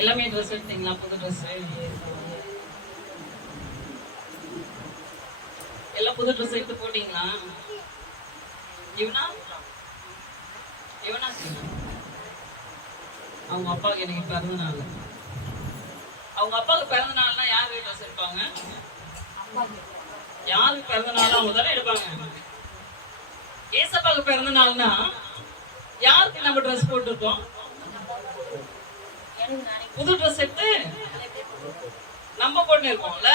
எல்லாமே ட்ரெஸ் எடுத்தீங்களா? புது ட்ரெஸ் எல்லாம் புது ட்ரெஸ் எடுத்து போட்டீங்களா? இவனா இவனா அவங்க அப்பாவுக்கு எனக்கு பிறந்த நாள். அவங்க அப்பாவுக்கு பிறந்த நாள்னா யாரு ட்ரெஸ் எடுப்பாங்க? யாருக்கு பிறந்த நாள் அவங்க தானே எடுப்பாங்க. ஏசப்பாவுக்கு பிறந்த நாள்னா யாருக்கு நம்ம ட்ரெஸ் போட்டுருக்கோம்? புது ட்ரெஸ் எடுத்து நம்ம போட்டு இருக்கோம்ல.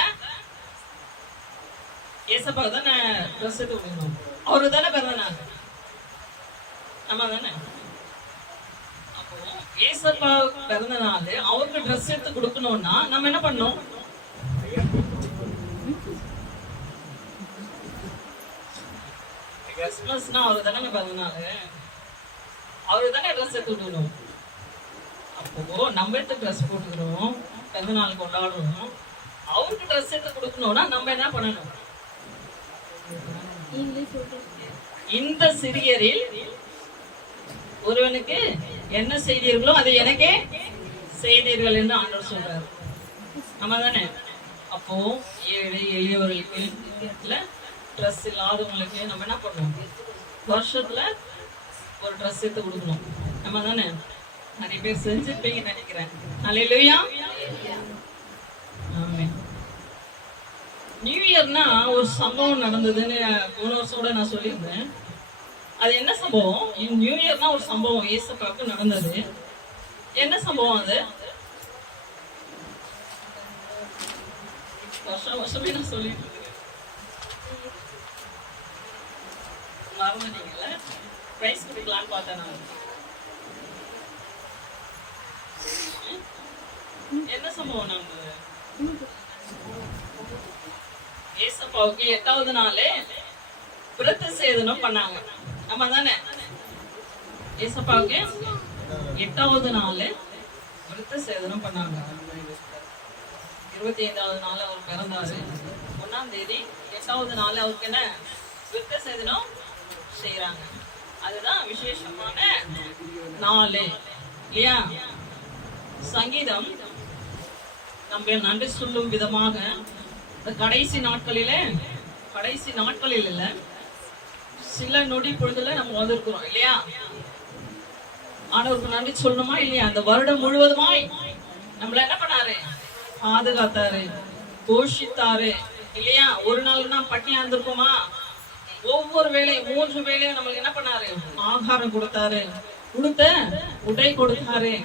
ஏசப்பாவுக்கு தானே ட்ரெஸ் எடுத்து கொடுக்கணும். அவருக்கு தானே பிறந்த நாள், நம்ம தானே. அப்போ ஏசப்பாவுக்கு பிறந்த நாள் அவருக்கு ட்ரெஸ் எடுத்து கொடுக்கணும்னா நம்ம என்ன பண்ணணும்? கிறிஸ்துமஸ்னா அவருக்கு தானே பிறந்த நாள், அவருக்கு தானே ட்ரெஸ் எடுத்து கொடுக்கணும். அப்போ நம்ம எடுத்து ட்ரெஸ் போட்டுக்கிறோம், பிறந்த நாள் கொண்டாடுறோம். அவருக்கு ட்ரெஸ் எடுத்து கொடுக்கணும்னா நம்ம என்ன பண்ணணும்? இந்த சிறியரில் ஒருவனுக்கு என்ன செய்தீர்களோ அதை எனக்கே செய்தீர்கள் என்று ஆண்டவர் சொல்றாரு. நம்ம தானே. அப்போ ஏழை எளியவர்களுக்கு ட்ரெஸ் இல்லாதவங்களுக்கு நம்ம என்ன பண்ணணும்? வருஷத்துல ஒரு ட்ரெஸ் எடுத்து கொடுக்கணும். நம்ம தானே. நிறைய பேர் செஞ்சிருப்பீங்க நினைக்கிறேன். அல்லேலூயா. ஆமென். நியூ இயர்னா ஒரு சம்பவம் நடந்ததுன்னு போன வருஷம் கூட நான் சொல்லியிருந்தேன். அது என்ன சம்பவம்? நியூ இயர்னா ஒரு சம்பவம் ஏசப்பாவுக்கு நடந்தது. என்ன சம்பவம் அது? வருஷமே நான் சொல்லிட்டு இருக்கேன். மறந்துட்டீங்கல்ல? பிரைஸ் கொடுக்கலான்னு பார்த்தேன் நான். என்ன சம்பவம் நடந்தது? ஏசப்பாவுக்கு 8வது நாளே விருத்த சேதனம் பண்ணாங்க. நம்ம தானே. ஏசப்பாவுக்கு 8வது நாள் விருத்த சேதனம் பண்ணாங்க. 25வது நாள் அவர் பிறந்தாரு. 1ஆம் தேதி 8வது நாள் அவருக்கு என்ன விருத்த சேதனம் செய்யறாங்க. அதுதான் விசேஷமான நாள் இல்லையா? சங்கீதம் நம்ம நன்றி சொல்லும் விதமாக இந்த கடைசி நாட்களில் இல்ல, சில நொடி பொழுதுல நம்ம வந்திருக்கிறோம் இல்லையா? ஆண்டவருக்கு நன்றி சொல்லணுமா இல்லையா? அந்த வருடம் முழுவதுமாய் நம்மள என்ன பண்ணாரு? பாதுகாத்தாரு, போஷித்தாரு இல்லையா? ஒரு நாள் தான் பட்டினியா இருந்திருக்கோமா? ஒவ்வொரு வேளையும் 3 வேளையும் நம்மளுக்கு என்ன பண்ணாரு? ஆகாரம் கொடுத்தாரு, உடுத்த உடை கொடுத்தாரு,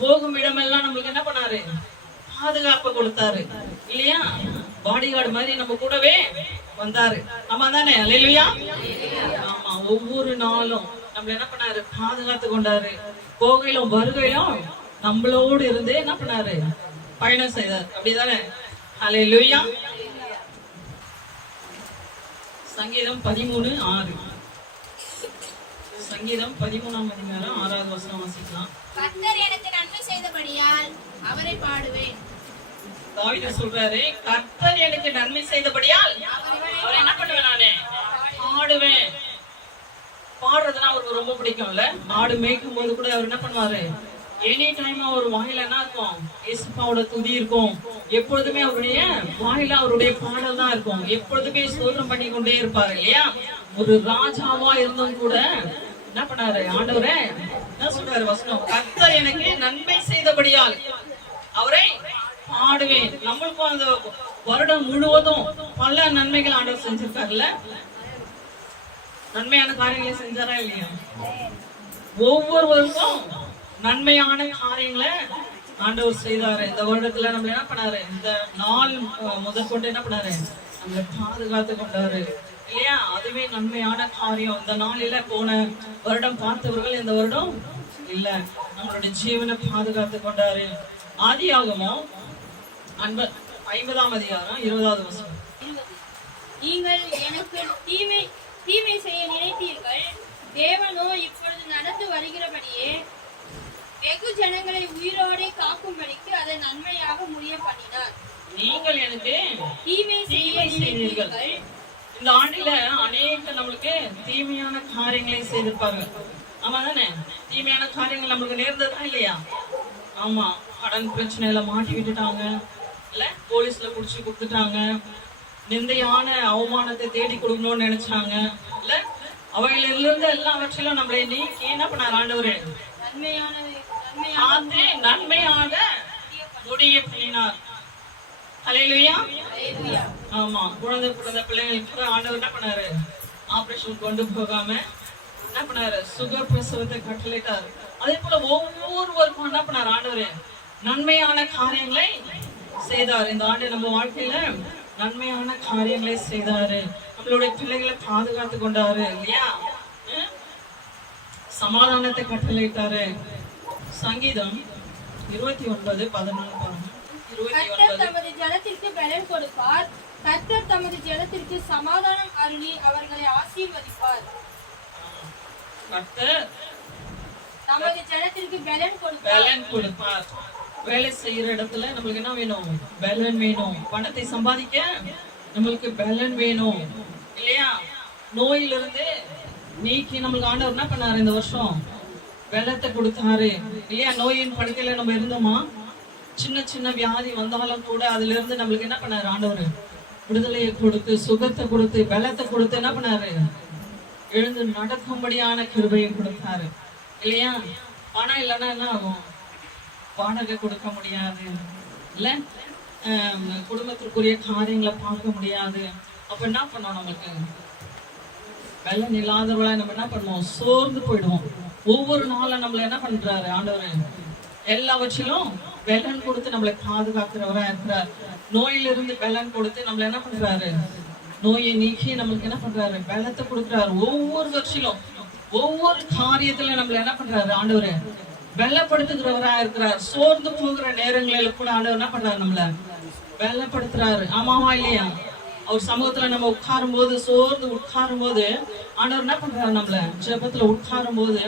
போகும் இடமெல்லாம் நம்மளுக்கு என்ன பண்ணாரு? பாதுகாப்பு கொடுத்தாரு இல்லையா? பாடிகார்டு மாதிரி நம்ம கூடவே வந்தாரு. ஆமா தானே. அல்லேலூயா. ஆமா. ஒவ்வொரு நாளும் நம்மள என்ன பண்ணாரு? பாதுகாத்து கொண்டாரு. போகையிலும் வருகையிலும் நம்மளோடு இருந்தே என்ன பண்ணாரு? பயணம் செய்தார். அப்படிதானே. அல்லேலூயா. சங்கீதம் 13:6. சங்கீதம் 13ஆம் அதிகாரம் 6வது வசனம் வாசிக்கலாம். கர்த்தர் எனக்கு நன்மை செய்தபடியால் அவரை பாடுவேன். தாவீது சொல்றாரு, கர்த்தர் எனக்கு நன்மை செய்தபடியால் அவரை என்ன பண்ணுவேன்? நானே பாடுவேன். பாடுறதுன்னா அவருக்கு ரொம்ப பிடிக்கும்ல. ஆடு மேய்க்கும் போது கூட அவர் என்ன பண்ணுவாரு? எனி டைம் அவர் வாயில என்ன இருக்கும்? ஏசப்பாவோட துதி இருக்கும். எப்பொழுதுமே அவருடைய வாயில அவருடைய பாடல் தான் இருக்கும். எப்பொழுதுமே ஸ்தோத்திரம் பண்ணி கொண்டே இருப்பாரு இல்லையா? ஒரு ராஜாவா இருந்தும் கூட என்ன பண்ணாரு? ஆண்டவரே என்ன சொல்றாரு வசனம்? கர்த்தர் எனக்கு நன்மை செய்தபடியால் அவரை பாடுவேன். நம்மளுக்கும் அந்த வருடம் முழுவதும் பல நன்மைகள் ஆண்டவர் செஞ்சிருக்காருல்ல. நன்மையான காரியங்களை செஞ்சாரா இல்லையா? ஒவ்வொருவருக்கும் நன்மையான காரியங்களை ஆண்டவர் செய்தாரு. இந்த வருடத்துல நம்ம என்ன பண்ணாரு? இந்த நாள் முதற்கொண்டு என்ன பண்ணாரு? நம்மளை பாதுகாத்து கொண்டாரு இல்லையா? அதுவே நன்மையான காரியம். இந்த நாளில போன வருடம் பார்த்தவர்கள் இந்த வருடம் இல்ல, நம்மளுடைய ஜீவனை பாதுகாத்து கொண்டாரு. ஆதியாகமம் 50ஆம் அதிகாரம் 20வது வசனம். நீங்கள் எனக்கு தீமை செய்ய நினைத்தீர்கள், தேவனோ இப்பொழுது நடந்து வருகிறபடியே வெகு ஜனங்களை உயிரோடே காக்கும்படிக்கு அதை நன்மையாக முடிய பண்ணினார். நீங்கள் எனக்கு தீமை செய்தீர்கள். இந்த ஆண்டில அநேக நம்மளுக்கு தீமையான காரியங்களை செய்திருப்பாங்க. ஆமா தானே. தீமையான காரியங்கள் நம்மளுக்கு நேர்ந்ததா இல்லையா? ஆமா, கடன் பிரச்சனையில மாட்டி விட்டுட்டாங்க இல்ல, போலீஸ்ல புடிச்சு கொடுத்துட்டாங்க, நிந்தையான அவமானத்தை தேடி கொடுக்கணும்னு நினைச்சாங்க இல்ல, அவைகளிலிருந்து எல்லாவற்றிலும் நம்மளை நீக்கி என்ன பண்ணார் ஆண்டவரே? காத்து நன்மையாக முடிய பண்ணினார். ஹல்லேலூயா. ஆமா, குழந்தை பிள்ளைங்களுக்கு கூட ஆண்டவர் என்ன பண்ணாரு? ஆபரேஷன் கொண்டு போகாம என்ன பண்ணாரு? சுக பிரசவத்தை கட்டளையிட்டார். அதே போல ஒவ்வொருவருக்கும் என்ன பண்ணார் ஆண்டவர்? நன்மையான காரியங்களை செய்தார். இந்த ஆண்டு நம்ம வாழ்க்கையில நன்மையான காரியங்களை செய்தாரு. நம்மளுடைய பிள்ளைகளை பாதுகாத்து கொண்டாரு இல்லையா? சமாதானத்தை கட்டளையிட்டாரு. சங்கீதம் 29:14 கர்த்தர் தமது ஜனத்திற்கு பலன் கொடுப்பார். கர்த்தர் தமது ஜனத்திற்கு சமாதானம் அருளி அவர்களை ஆசீர்வதிப்பார். கர்த்தர் தமது ஜனத்திற்கு பலன் கொடுப்பார். வேலை செய்யற இடத்துல நம்மளுக்கு என்ன வேணும்? பலன் வேணும். பணத்தை சம்பாதிக்க நம்மளுக்கு பலன் வேணும் இல்லையா? நோயிலிருந்து நீக்கி நம்மளுக்கு ஆண்டவர் என்ன பண்ணாரு? இந்த வருஷம் பலத்தை கொடுத்தாரு இல்லையா? நோயின் படுக்கையில நம்ம இருந்தோமா? சின்ன சின்ன வியாதி வந்தாலும் கூட அதுல இருந்து நம்மளுக்கு என்ன பண்ணாரு ஆண்டவர்? விடுதலையை கொடுத்து, சுகத்தை கொடுத்து, பலத்தை கொடுத்து என்ன பண்ணாரு? எழுந்து நடக்கும்படியான கிருபையை கொடுத்தாரு இல்லையா? பணம் இல்லைன்னா என்ன ஆகும்? வாடகை கொடுக்க முடியாது இல்ல, குடும்பத்திற்குரிய காரியங்களை பார்க்க முடியாது. அப்ப என்ன பண்ணோம்? நம்மளுக்கு பலன் இல்லாதவளா நம்ம என்ன பண்ணுவோம்? சோர்ந்து போயிடுவோம். ஒவ்வொரு நாளும் நம்மள என்ன பண்றாரு ஆண்டவர்? எல்லாவற்றிலும் பலன் கொடுத்து நம்மளை பாதுகாக்கிறவரா இருக்கிறார். நோயிலிருந்து பலன் கொடுத்து நம்மள என்ன பண்றாரு? நோயை நீக்கி நம்மளுக்கு என்ன பண்றாரு? பலத்தை கொடுக்கிறாரு. ஒவ்வொரு வருஷிலும் ஒவ்வொரு காரியத்துல நம்மள என்ன பண்றாரு ஆண்டவர்? பலப்படுத்துகிறவரா இருக்கிறார். சோர்ந்து போகிற நேரங்களில கூட ஆண்டவர் என்ன பண்றாரு? நம்மள பலப்படுத்துறாரு. ஆமாவா இல்லையா? அவர் சமூகத்துல நம்ம உட்காரும் போது, சோர்ந்து உட்காரும் போது ஆண்டவர் என்ன பண்றாரு? நம்மள ஜெபத்துல உட்காரும் போது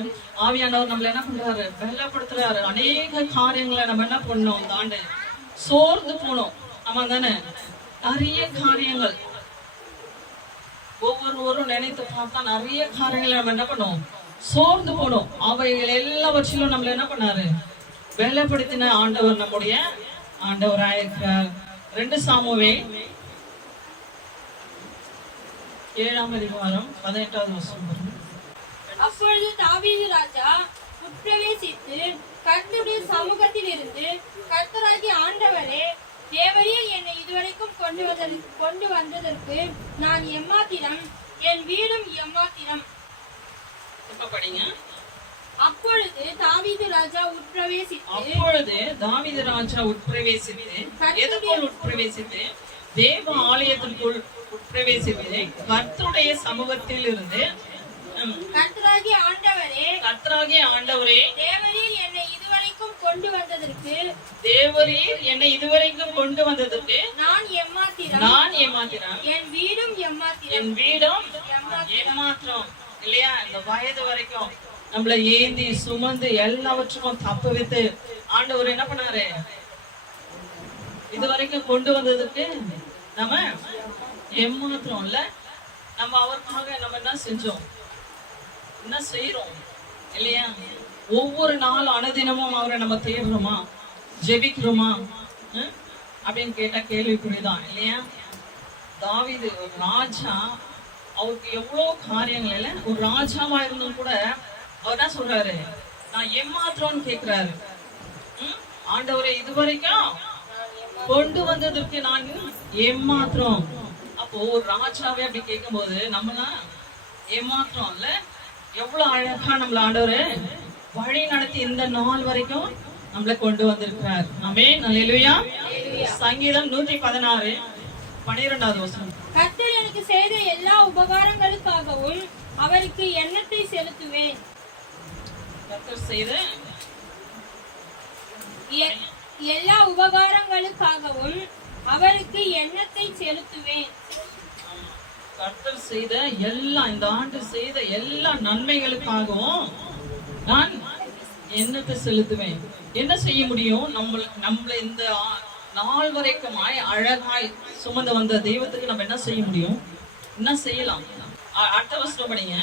ஆவியானவர் நம்மள என்ன பண்றாரு? பலப்படுத்துறாரு. அநேக காரியங்களை நம்ம என்ன பண்ணோம்? இந்த ஆண்டு சோர்ந்து போனோம். ஆமா தானே? நிறைய காரியங்கள் ஒவ்வொருவரும் நினைத்து பார்த்தா நிறைய காரியங்களை நம்ம என்ன பண்ணோம்? சோர்ந்து போனோம். அவைகள் எல்லாவற்றிலும் நம்மள என்ன பண்ணாரு? பலப்படுத்தின ஆண்டவர் நம்முடைய ஆண்டவராயிருக்கிறார். 2 சாமுவேல் 7:18. அப்பொழுது தாவீது ராஜா உட்பிரவேசித்து கர்த்தருடைய சமூகத்தில் இருந்து, கர்த்தராகிய ஆண்டவரே, தேவரீர் என்னை இதுவரைக்கும் கொண்டு வந்ததற்கு நான் எம்மாத்திரம், என் வீடும் எம்மாத்திரம். அப்பொழுது தாவீது ராஜா உட்பிரவேசித்து தேவ ஆலயத்திற்குள் உட்பிரவேசித்து கர்த்தருடைய சமூகத்தில் இருந்து, கர்த்தராகிய ஆண்டவரே, தேவரீர் என்னை இதுவரைக்கும் கொண்டு வந்ததற்கு நான் எம்மாத்திரம், என் வீடும் ஏமாற்றம் இல்லையா? இந்த வயது வரைக்கும் நம்மள ஏந்தி சுமந்து எல்லாவற்றுக்கும் தப்பு வைத்து ஆண்டவர் என்ன பண்ணாரு? இது வரைக்கும் கொண்டு வந்ததுக்கு நம்ம ஏமாத்திரம் இல்ல. நம்ம அவருக்காக நம்ம என்ன செஞ்சோம்? என்ன செய்யறோம் இல்லையா? ஒவ்வொரு நாள் அனுதினமும் அவரை நம்ம தேடுறோமா? ஜெபிக்கிறோமா அப்படின்னு கேட்டா கேள்விக்குறிதான் இல்லையா? தாவீது ஒரு ராஜா, அவருக்கு எவ்வளவு காரியங்கள் இல்ல. ஒரு ராஜாவா இருந்தும் கூட அவர் என்ன சொல்றாரு? நான் ஏமாத்திரம்னு கேட்கிறாரு. ஆண்டவரை இதுவரைக்கும் கொண்டு வந்ததற்கு நான் ஏமாத்திரம். அப்போ ஒரு ராஜாவே அப்படி கேட்கும் போது நம்மனா ஏமாத்திரம் இல்ல? எவ்வளவு அழகா நம்மள ஆண்டவரு வழி நடத்தி இந்த நாள் வரைக்கும் நம்மள கொண்டு வந்திருக்கிறார். ஆமென், அல்லேலூயா. சங்கீதம் 116:12. கர்த்தர் எனக்கு செய்த எல்லா உபகாரங்களுக்காகவும் அவருக்கு எண்ணத்தை செலுத்துவேன். கர்த்தர் செய்த எல்லா உபகாரங்களுக்காகவும் அவருக்கு எண்ணத்தை செலுத்துவேன். கர்த்தர் செய்த எல்லா, இந்த ஆண்டு செய்த எல்லா நன்மைகளுக்காகவும் நான் எண்ணத்தை செலுத்துவேன். என்ன செய்ய முடியும்? நம்மள இந்த நாள் வரைக்குமாய் அழகாய் சுமந்து வந்த தெய்வத்துக்கு நம்ம என்ன செய்ய முடியும்? என்ன செய்யலாம்? அடுத்த வசனம் படிங்க.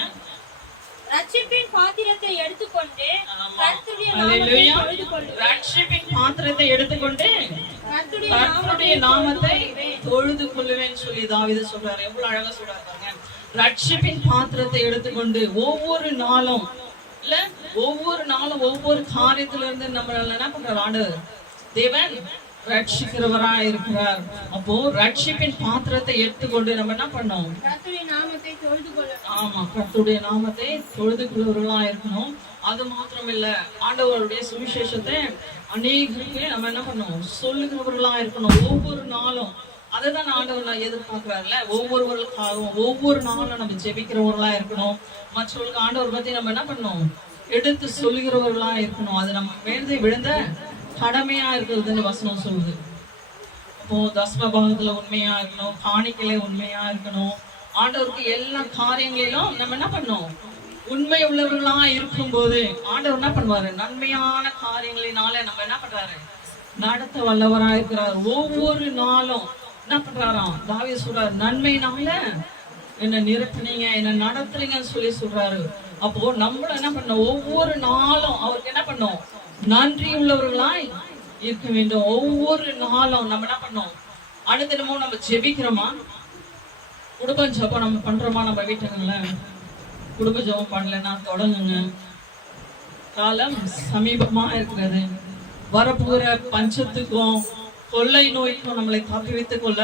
ரட்சிப்பின் பாத்திரத்தை எடுத்துக்கொண்டு ஆமா. கர்த்தருடைய நாமத்தை அல்லேலூயா. தொழுது கொள்ளுவேன். ரட்சிப்பின் பாத்திரத்தை எடுத்துக்கொண்டு கர்த்தருடைய கர்த்தருடைய நாமத்தை தொழுது கொள்ளுவேன்னு சொல்லி தாவீது சொல்றாரு. எவ்வளவு அழகா சொல்றாரு பாருங்க. ரட்சிப்பின் பாத்திரத்தை எடுத்துக்கொண்டு ஒவ்வொரு நாளும் இல்ல ஒவ்வொரு நாளும் ஒவ்வொரு காரியத்துல இருந்து நம்ம என்ன பண்றாரு ஆண்டவர் தேவன் ரட்சிக்கிறவரா இருக்கிறார். அப்போ ரட்சிப்பின் பாத்திரத்தை எடுத்துக்கொண்டு நம்ம என்ன பண்ணோம்? கர்த்தருடைய நாமத்தை தொழுது கொள்ளுவேன். ஆமா, கர்த்தருடைய நாமத்தை தொழுது கொள்ளுவர்களா இருக்கணும். அது மாத்திரம் இல்ல, ஆண்டவருடைய சுவிசேஷத்தை அநேகருக்கு நம்ம என்ன பண்ணணும்? சொல்லுகிறவர்களா இருக்கணும் ஒவ்வொரு நாளும். அதுதான் ஆண்டவர் எதிர்பார்க்கிறாருல. ஒவ்வொருவர்களுக்காகவும் ஒவ்வொரு நாளும் நம்ம ஜெபிக்கிறவர்களா இருக்கணும். மற்றவர்களுக்கு ஆண்டவர் பத்தி நம்ம என்ன பண்ணணும்? எடுத்து சொல்லுகிறவர்களா இருக்கணும். அது நம்ம மேலே விழுந்த கடமையா இருக்கிறதுன்னு வசனம் சொல்லுது. அப்போ தசம பாகத்துல உண்மையா இருக்கணும், காணிக்கையில உண்மையா இருக்கணும். ஆண்டவருக்கு எல்லா காரியங்களிலும் நம்ம என்ன பண்ணணும்? உண்மை உள்ளவர்களா இருக்கும் போது ஆண்டவர் என்ன பண்ணுவாரு? நன்மையான காரியங்களினால நம்ம என்ன பண்றாரு? நடத்த வல்லவரா இருக்கிறார். ஒவ்வொரு நாளும் என்ன பண்றாராம்? தாவீது சொல்றாரு, நன்மையினால என்ன நிரப்புனீங்க, என்ன நடத்துறீங்கன்னு சொல்லி சொல்றாரு. அப்போ நம்மள என்ன பண்ணோம்? ஒவ்வொரு நாளும் அவருக்கு என்ன பண்ணோம்? நன்றி உள்ளவர்களாய் இருக்க வேண்டும். ஒவ்வொரு நாளும் நம்ம என்ன பண்ணோம்? அனுதினமும் நம்ம ஜெபிக்கிறோமா? குடும்ப ஜெபம் நம்ம பண்றோமா? நம்ம வீட்டுங்கள்ல குடும்ப ஜெபம் பண்ணலன்னா தொடங்குங்க. காலம் சமீபமா இருக்கிறது. வரப்போகிற பஞ்சத்துக்கும் கொள்ளை நோய்க்கும் நம்மளை தப்பி வைத்துக் கொள்ள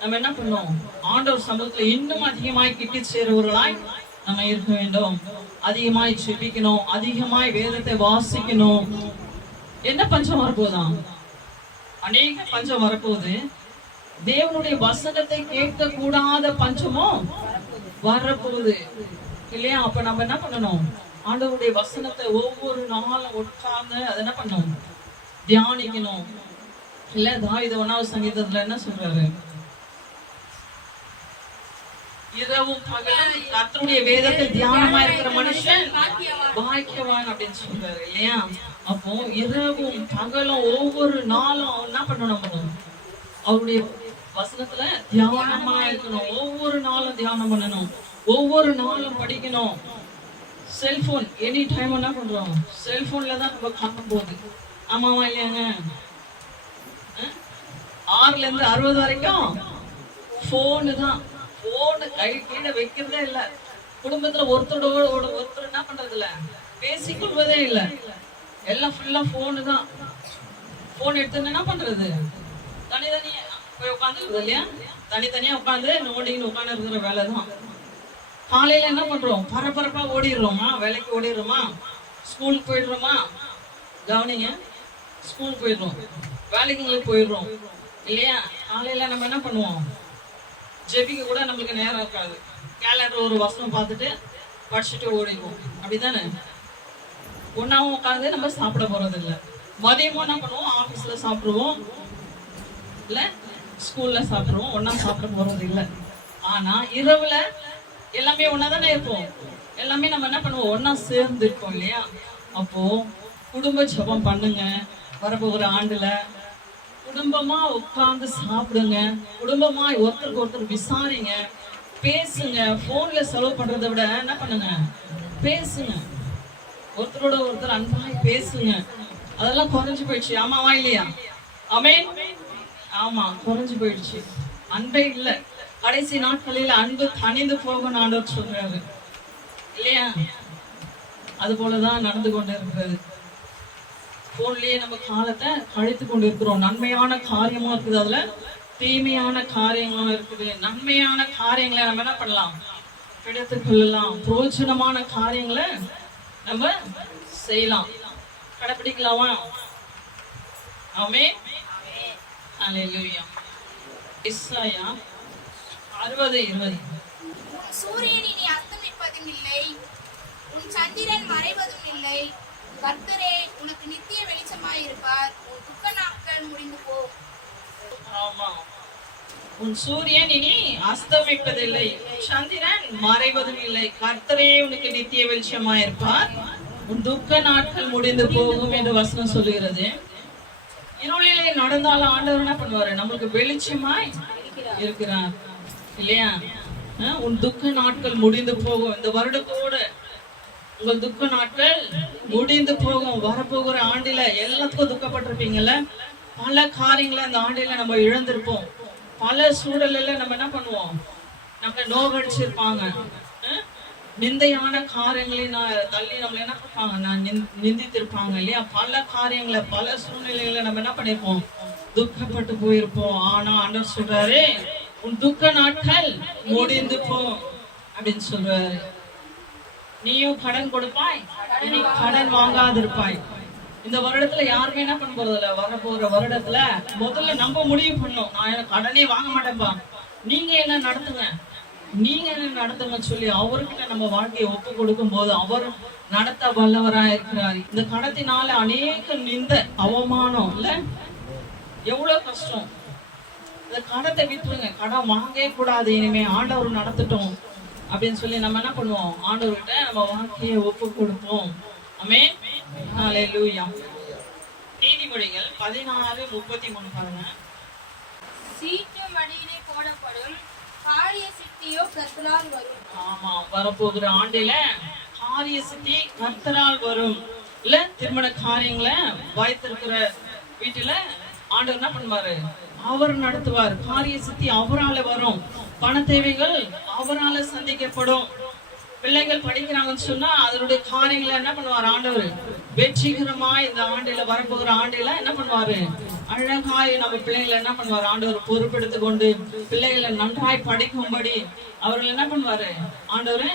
நம்ம என்ன பண்ணோம்? ஆண்டவர் சமூகத்துல இன்னும் அதிகமாய் கிட்டி சேருவர்களாய் நம்ம இருக்க வேண்டும். அதிகமாய் ஜெபிக்கணும், அதிகமாய் வேதத்தை வாசிக்கணும். என்ன பஞ்சம் வரப்போதான்? அநேக பஞ்சம் வரப்போகுது. தேவனுடைய வசனத்தை கேட்க கூடாத பஞ்சமும் வரப்போகுது இல்லையா? அப்ப நம்ம என்ன பண்ணணும்? ஆண்டவருடைய வசனத்தை ஒவ்வொரு நாளும் உட்கார்ந்து அதை என்ன பண்ணணும்? தியானிக்கணும். இல்ல தாவீது 1வது சங்கீதத்துல என்ன சொல்றாரு? இரவும் பகலும் கர்த்தருடைய வேதத்தை தியானமா இருக்கிற மனுஷன் பாக்கியவான் அப்படின்னு சொல்றாரு இல்லையா? அப்போ இரவும் பகலும் ஒவ்வொரு நாளும் என்ன பண்ணணும்? அவருடைய வசனத்துல தியானமா இருக்கணும். ஒவ்வொரு நாளும் தியானம் பண்ணணும், ஒவ்வொரு நாளும் படிக்கணும். செல்போன் எனி டைம் என்ன பண்றோம்? செல்போன்ல தான் நம்ம காணும் போகுது. ஆமாவா இல்லையாங்க? 6ல இருந்து 60 வரைக்கும் போனு தான். போனு கை கீழே வைக்கிறதே இல்ல. குடும்பத்துல ஒருத்தரோட ஒருத்தர் என்ன பண்றது இல்ல, பேசிக்கொள்வதே இல்ல. எல்லாம் ஃபுல்லா போனு தான். போன் எடுத்து என்ன பண்றது? தனித்தனியா போய் உட்காந்துருக்குது இல்லையா? தனித்தனியா உட்காந்து நோண்டின்னு உட்காந்து இருக்கிற வேலை தான். காலையில என்ன பண்றோம்? பரபரப்பா ஓடிடுறோமா? வேலைக்கு ஓடிடுறோமா? ஸ்கூலுக்கு போயிடுறோமா? கவனிங்க, ஸ்கூலுக்கு போயிடுறோம், வேலைக்கு போயிடுறோம் இல்லையா? காலையில நம்ம என்ன பண்ணுவோம்? ஜெபிக்க கூட நம்மளுக்கு நேரம் இருக்காது. கேலண்டர் ஒரு வசனம் பார்த்துட்டு படிச்சுட்டு ஓடிடுவோம். அப்படிதானே? ஒன்னாவும் உட்காந்து நம்ம சாப்பிட போறது இல்லை. மதியமும் என்ன பண்ணுவோம்? ஆபீஸ்ல சாப்பிடுவோம், இல்ல ஸ்கூல்ல சாப்பிடுவோம். ஒன்னா சாப்பிட போறது இல்லை. ஆனா இரவுல எல்லாமே ஒன்னாதானே இருப்போம். எல்லாமே நம்ம என்ன பண்ணுவோம்? ஒன்னா சேர்ந்து இருப்போம் இல்லையா? அப்போ குடும்ப ஜெபம் பண்ணுங்க. வரப்போகிற ஆண்டுல குடும்பமா உட்கார்ந்து சாப்பிடுங்க. குடும்பமா ஒருத்தருக்கு ஒருத்தர் விசாரிங்க, பேசுங்க. போன்ல செலவு பண்றதை விட என்ன பண்ணுங்க? பேசுங்க. ஒருத்தரோட ஒருத்தர் அன்பாய் பேசுங்க. அதெல்லாம் குறைஞ்சு போயிடுச்சு. ஆமாவா இல்லையா? ஆமென். ஆமா, குறைஞ்சு போயிடுச்சு. அன்பே இல்ல. கடைசி நாட்களில் அன்பு தணிந்து போகும் ஆண்டவர் சொல்றாரு இல்லையா? அது போலதான் நடந்து கொண்டு இருக்கிறது. போன்லயே நம்ம காலத்தை கழித்து கொண்டு இருக்கிறோம். நன்மையான காரியமும் இருக்குது, அதுல தீமையான காரியங்களும் இருக்குது. நன்மையான காரியங்களை நம்ம என்ன பண்ணலாம்? எடுத்துக் கொள்ளலாம். பிரோஜனமான காரியங்களை நம்ம செய்யலாம், கடைபிடிக்கலாமா? ஆமென். ஹல்லேலூயா. எசாயா 60:20. சூரியன் இனி அஸ்தமிப்பதும் இல்லை, உன் சந்திரன் மறைவதும் இல்லை. கர்த்தரே உனக்கு நித்திய வெளிச்சமாயிருப்பார். உன் துக்க நாட்கள் முடிந்து போ. ஆமா, உன் சூரியன் இனி அஸ்தமிப்பதில்லை, சந்திரன் மறைவதும் இல்லை. கர்த்தரே உனக்கு நித்திய வெளிச்சமாயிருப்பார். உன் துக்க நாட்கள் முடிந்து போகும் என்று வசனம் சொல்லுகிறது. இருளிலே நடந்தாலும் ஆண்டவர் என்ன பண்ணுவாரு? நம்மளுக்கு வெளிச்சமாய் இருக்கிறார் இல்லையா? உன் துக்க நாட்கள் முடிந்து போகும். இந்த வருடத்தோடு உங்கள் துக்க நாட்கள் முடிந்து போகும். வரப்போகிற ஆண்டில எல்லாத்துக்கும் துக்கப்பட்டிருப்பீங்கல்ல. பல காரியங்களை அந்த ஆண்டில நம்ம இழந்திருப்போம். பல சூழல்ல நம்ம என்ன பண்ணுவோம், நம்ம நோகடிச்சிருப்பாங்க. நிந்தையான காரியங்களை தள்ளி நம்மள என்ன பண்ணுவாங்க, நிந்தித்திருப்பாங்க இல்லையா. பல காரியங்களை பல சூழ்நிலைகளை நம்ம என்ன பண்ணிருப்போம், துக்கப்பட்டு போயிருப்போம். ஆனா ஆண்டவர் சொல்றாரு, உன் துக்க நாட்கள் முடிந்து போ அப்படின்னு சொல்றாரு. நீயும் கடன் கொடுப்பாய், நீ கடன் வாங்காதிருப்பாய். இந்த வருடத்துல யாருமே என்ன பண்ண போறது இல்ல. வரப்போற வருடத்துல முதல்ல நம்ம முடிவு பண்ணோம், நான் கடனே வாங்க மாட்டேன்பா, நீங்க என்ன நடத்துங்க, நீங்க என்ன நடத்துங்க சொல்லி அவர்கிட்ட நம்ம வாழ்க்கையை ஒப்பு கொடுக்கும் போது அவர் நடத்த வல்லவரா இருக்கிறார். இந்த கடத்தினால அநேக நிந்த அவமானம் இல்ல, எவ்வளவு கஷ்டம். இந்த கடத்தை விட்டுருங்க, கடன் வாங்கவே கூடாது, இனிமே ஆண்டவர் நடத்தட்டும் அப்படின்னு சொல்லி நம்ம என்ன பண்ணுவோம், ஆண்டவர்கிட்ட நம்ம வாழ்க்கையை ஒப்பு கொடுப்போம். ஆமென். ஹல்லேலூயா. நீதிமொழிகள் 16:33 பாருங்க. சீட்டு மடியிலே போடப்படும் காரிய சித்தியோ கர்த்தரால் வரும். ஆமா, வரப்போகிற ஆண்டில காரிய சித்தி கர்த்தரால் வரும். இல்ல, திருமண காரியங்களை வாய்த்திருக்கிற வீட்டுல ஆண்டவர் என்ன பண்ணுவாரு, அவர் நடத்துவார். காரிய சித்தி அவரால வரும். பண தேவைகள் அவரால சந்திக்கப்படும். பிள்ளைகள் படிக்கிறாங்கன்னு சொன்னா அதனுடைய காரியங்களை என்ன பண்ணுவார் ஆண்டவர் வெற்றிகரமா இந்த ஆண்டில வரப்போகிற ஆண்டில என்ன பண்ணுவாரு, அழகாய் நம்ம பிள்ளைகளை என்ன பண்ணுவார் ஆண்டவர் பொறுப்பெடுத்து கொண்டு பிள்ளைகளை நன்றாய் படிக்கும்படி அவர்கள் என்ன பண்ணுவாரு ஆண்டவர்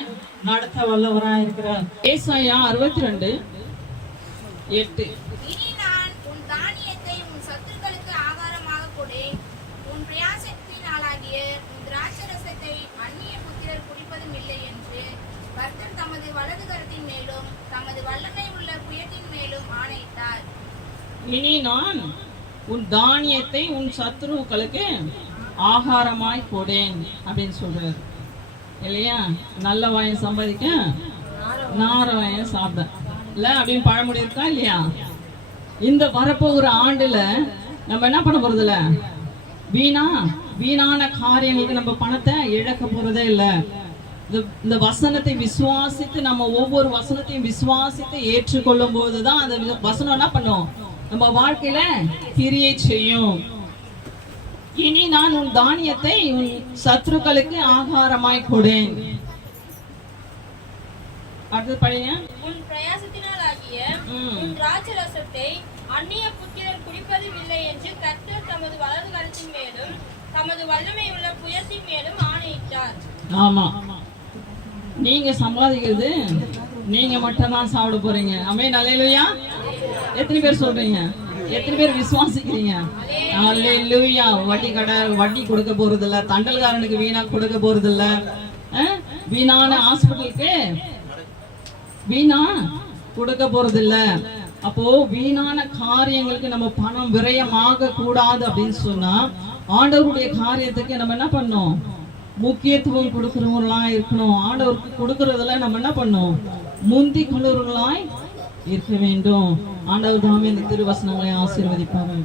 நடத்த வல்லவராய் இருக்கிறார். ஏசாயா 62:8. இனி நான் உன் தானியத்தை உன் சத்துருக்களுக்கு ஆகாரமாக கொடேன். உன் பிரயாசத்தினாலாகிய உன் திராட்சரசத்தை அந்நிய புத்திரர் குடிப்பதும் இல்லை என்று கர்த்தர் தமது வலது கரத்தின் மேலும் தமது வல்லமை உள்ள புயத்தின் மேலும் ஆணையிட்டார். இனி நான் உன் தானியத்தை உன் சத்துருக்களுக்கு ஆகாரமாய் போடேன் அப்படின்னு சொல்றாரு இல்லையா. நல்ல வாயம் சம்பாதிக்க நார வாயம் சாப்பிட இல்ல அப்படின்னு பழமொழி இருக்கா இல்லையா. இந்த வரப்போகிற ஆண்டுல நம்ம என்ன பண்ண போறது இல்ல, வீணான காரியங்களுக்கு நம்ம பணத்தை இழக்க போறதே இல்ல. இந்த வசனத்தை விசுவாசித்து நம்ம ஒவ்வொரு வசனத்தையும் விசுவாசித்து ஏற்றுக்கொள்ளும் போதுதான் அந்த வசனம் என்ன பண்ணும், நம்ம வாழ்க்கையில கிரியை செய்யும். இனி நான் உன் தானியத்தை உன் சத்துருக்களுக்கு ஆகாரமாய் கொடேன். அடுத்து படிங்க. உன் பிரயாசத்தினாலாகிய உன் திராட்சரசத்தை அந்நிய புத்திரர் குடிப்பதும் இல்லை என்று கர்த்தர் தமது வலது கரத்தின் மேலும் தமது வல்லமை உள்ள புயத்தின் மேலும் ஆணையிட்டார். ஆமா, நீங்க சம்பாதிக்கிறது நீங்க மட்டும் தான் சாப்பிட போறீங்க. ஆமென். அல்லேலூயா. எத்தனை பேர் சொல்றீங்க, எத்தனை பேர் விசுவாசிக்கிறீங்க? அல்லேலூயா. வட்டி கொடுக்க போறது இல்ல, தண்டல்காரனுக்கு வீணா கொடுக்க போறது இல்ல, வீணான ஹாஸ்பிட்டலுக்கு வீணா கொடுக்க போறது இல்ல. அப்போ வீணான காரியங்களுக்கு நம்ம பணம் விரயமாக கூடாது அப்படின்னு சொன்னா ஆண்டவருடைய காரியத்துக்கு நம்ம என்ன பண்ணோம், முக்கியத்துவம் கொடுக்கிறவங்களா இருக்கணும். ஆண்டவருக்கு கொடுக்கறதுல நம்ம என்ன பண்ணோம், முந்தி கொள்ளுறவங்களாய் இருக்க வேண்டும். ஆண்டவர் தாமே இந்த திருவசனங்களை ஆசீர்வதிப்பார்கள்.